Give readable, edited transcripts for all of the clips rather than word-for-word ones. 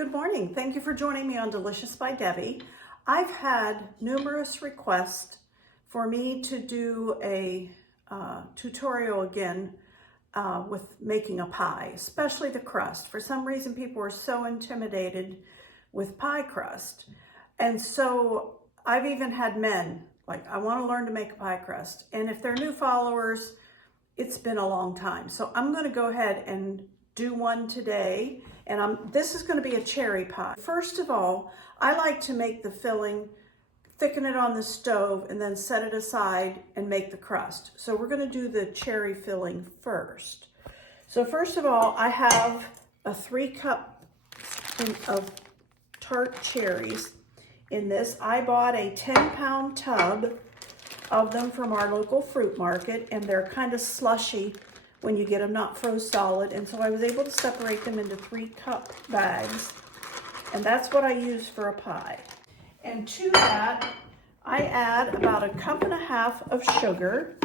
Good morning. Thank you for joining me on Delicious by Debbie. I've had numerous requests for me to do a tutorial again with making a pie, especially the crust. For some reason, people are so intimidated with pie crust. And so I've even had men, like, I want to learn to make a pie crust. And if they're new followers, it's been a long time. So I'm going to go ahead and do one today. And this is going to be a cherry pie. First of all, I like to make the filling, thicken it on the stove, and then set it aside and make the crust. So we're going to do the cherry filling first. So first of all, I have a 3-cup of tart cherries in this. I bought a 10-pound tub of them from our local fruit market, and they're kind of slushy when you get them, not froze solid. And so I was able to separate them into 3-cup bags, and that's what I use for a pie. And to that, I add about 1.5 cups of sugar.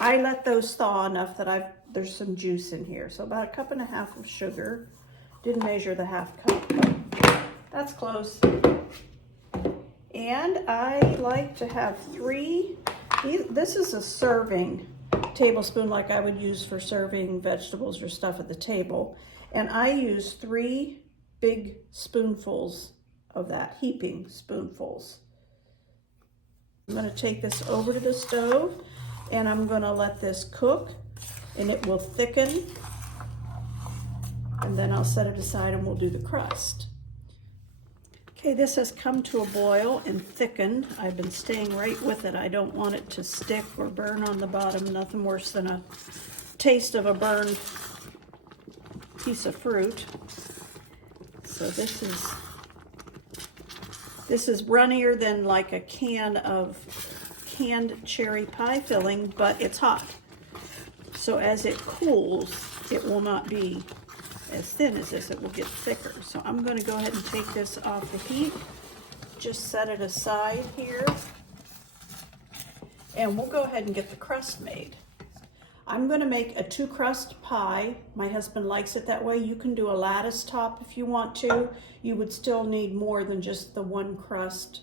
I let those thaw enough that there's some juice in here. So about 1.5 cups of sugar. Didn't measure the 1/2 cup, but that's close. And I like to have 3, this is a serving tablespoon like I would use for serving vegetables or stuff at the table. And I use 3 big spoonfuls of that, heaping spoonfuls. I'm going to take this over to the stove and I'm going to let this cook, and it will thicken. And then I'll set it aside and we'll do the crust. Okay, this has come to a boil and thickened. I've been staying right with it. I don't want it to stick or burn on the bottom. Nothing worse than a taste of a burned piece of fruit. So this is runnier than like a can of canned cherry pie filling, but it's hot. So as it cools, it will not be as thin as this, it will get thicker. So I'm going to go ahead and take this off the heat, just set it aside here, and we'll go ahead and get the crust made. I'm going to make a 2-crust pie. My husband likes it that way. You can do a lattice top if you want to. You would still need more than just the 1-crust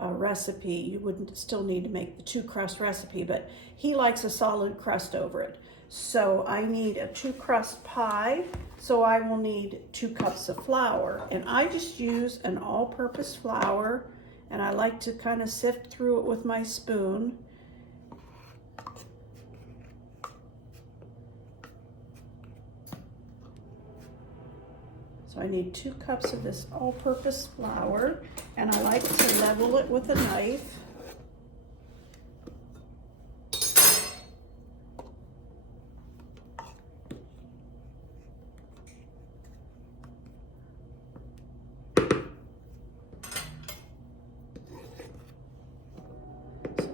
recipe. You would still need to make the 2-crust recipe, but he likes a solid crust over it. So I need a 2-crust pie, so I will need 2 cups of flour. And I just use an all-purpose flour, and I like to kind of sift through it with my spoon. So I need 2 cups of this all-purpose flour, and I like to level it with a knife.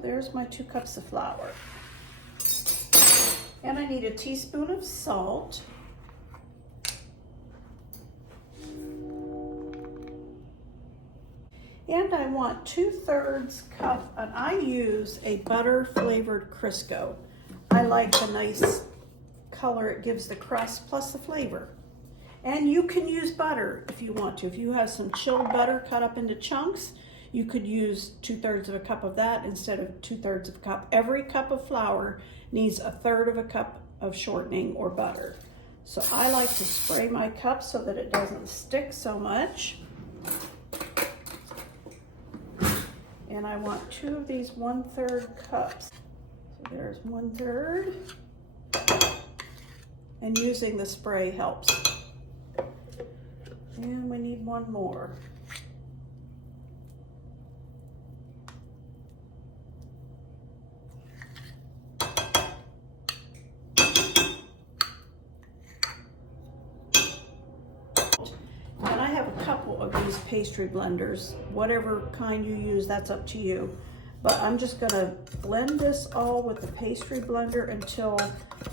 There's my 2 cups of flour. And I need a teaspoon of salt. And I want 2/3 cup, and I use a butter flavored Crisco. I like the nice color it gives the crust plus the flavor. And you can use butter if you want to. If you have some chilled butter cut up into chunks, you could use 2/3 cup of that instead of 2/3 cup. Every cup of flour needs 1/3 cup of shortening or butter. So I like to spray my cup so that it doesn't stick so much. And I want 2 of these 1/3 cups. So there's 1/3. And using the spray helps. And we need 1 more. And I have a couple of these pastry blenders. Whatever kind you use, that's up to you. But I'm just gonna blend this all with the pastry blender until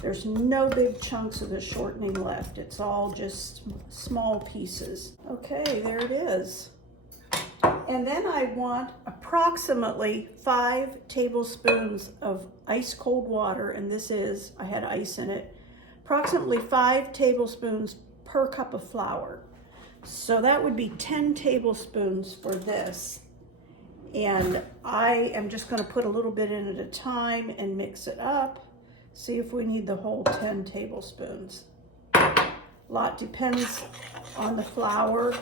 there's no big chunks of the shortening left. It's all just small pieces. Okay, there it is. And then I want approximately 5 tablespoons of ice cold water, and I had ice in it, approximately 5 tablespoons per cup of flour. So that would be 10 tablespoons for this. And I am just going to put a little bit in at a time and mix it up. See if we need the whole 10 tablespoons. A lot depends on the flour.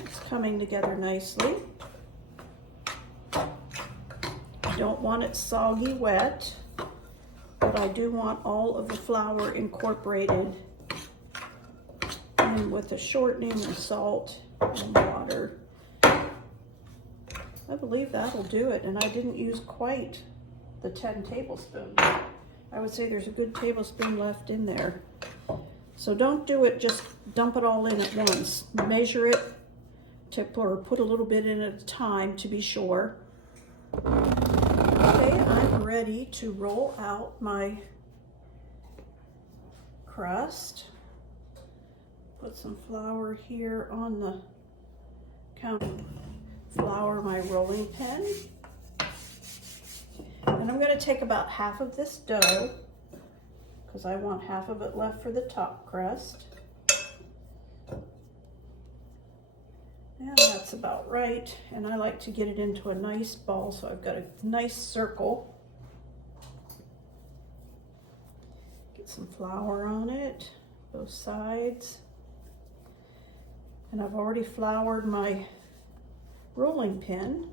It's coming together nicely. I don't want it soggy wet, but I do want all of the flour incorporated in with the shortening and salt and water. I believe that'll do it, and I didn't use quite the 10 tablespoons. I would say there's a good tablespoon left in there. So don't do it, just dump it all in at once. Measure it, or put a little bit in at a time to be sure. Okay, I'm ready to roll out my crust. Put some flour here on the counter. Flour my rolling pin. And I'm going to take about half of this dough, because I want half of it left for the top crust. And that's about right. And I like to get it into a nice ball, so I've got a nice circle. Get some flour on it, both sides. And I've already floured my rolling pin,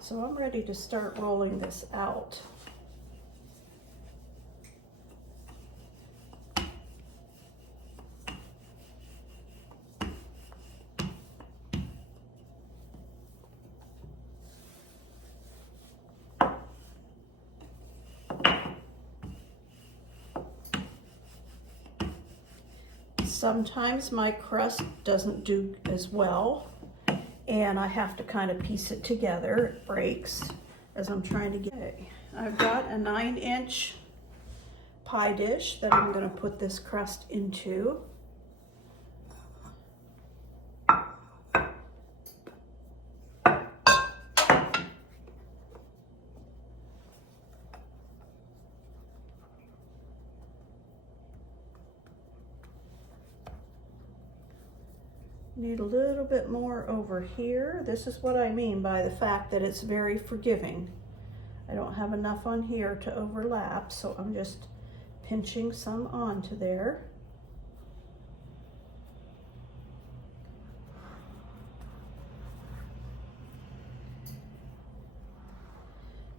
so I'm ready to start rolling this out. Sometimes my crust doesn't do as well, and I have to kind of piece it together. It breaks as I'm trying to get it. I've got a 9-inch pie dish that I'm going to put this crust into. Need a little bit more over here. This is what I mean by the fact that it's very forgiving. I don't have enough on here to overlap, so I'm just pinching some onto there.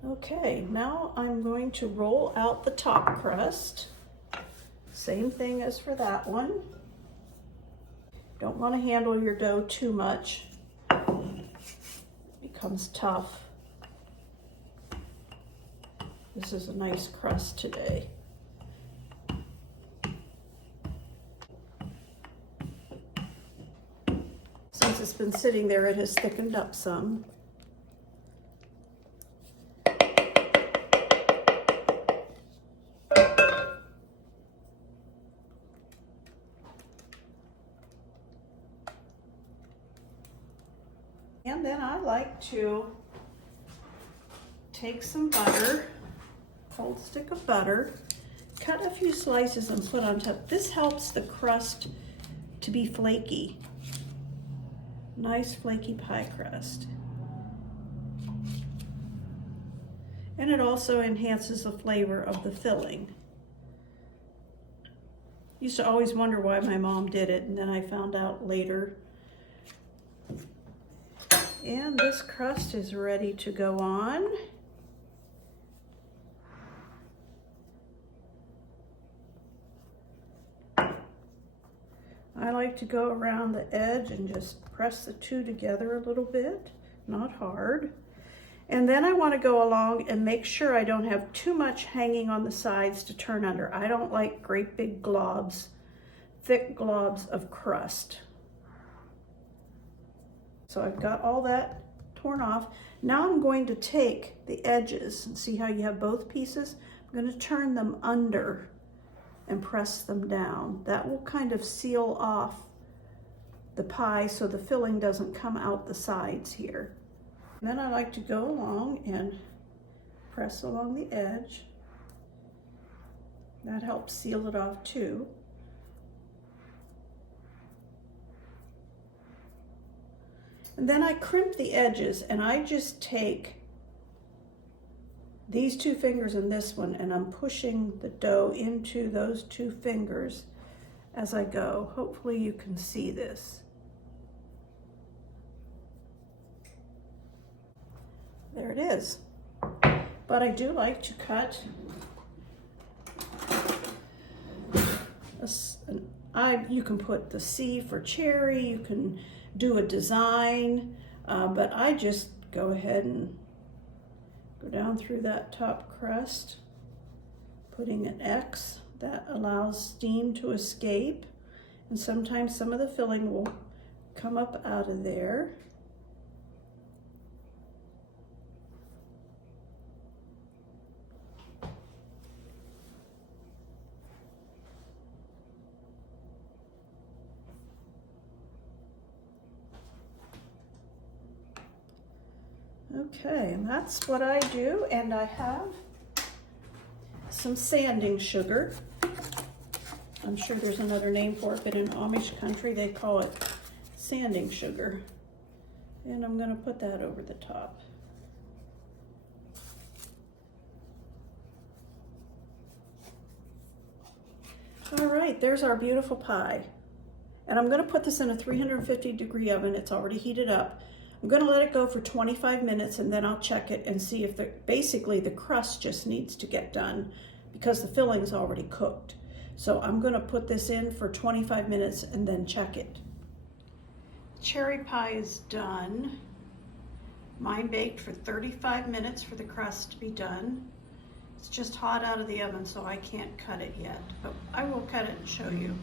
Okay, now I'm going to roll out the top crust. Same thing as for that one. Don't want to handle your dough too much. It becomes tough. This is a nice crust today. Since it's been sitting there, it has thickened up some. And then I like to take some butter, cold stick of butter, cut a few slices and put on top. This helps the crust to be flaky. Nice flaky pie crust. And it also enhances the flavor of the filling. Used to always wonder why my mom did it, and then I found out later. And this crust is ready to go on. I like to go around the edge and just press the two together a little bit, not hard. And then I want to go along and make sure I don't have too much hanging on the sides to turn under. I don't like great big globs, thick globs of crust. So I've got all that torn off. Now I'm going to take the edges and see how you have both pieces. I'm going to turn them under and press them down. That will kind of seal off the pie so the filling doesn't come out the sides here. And then I like to go along and press along the edge. That helps seal it off too. And then I crimp the edges, and I just take these two fingers and this one, and I'm pushing the dough into those two fingers as I go. Hopefully you can see this. There it is. But I do like to cut you can put the C for cherry, you can do a design, but I just go ahead and go down through that top crust, putting an X that allows steam to escape, and sometimes some of the filling will come up out of there. Okay, and that's what I do, and I have some sanding sugar. I'm sure there's another name for it, but in Amish country they call it sanding sugar. And I'm going to put that over the top. All right, there's our beautiful pie. And I'm going to put this in a 350-degree oven. It's already heated up. I'm going to let it go for 25 minutes, and then I'll check it and see if basically the crust just needs to get done because the filling's already cooked. So I'm going to put this in for 25 minutes and then check it. Cherry pie is done. Mine baked for 35 minutes for the crust to be done. It's just hot out of the oven, so I can't cut it yet, but I will cut it and show you.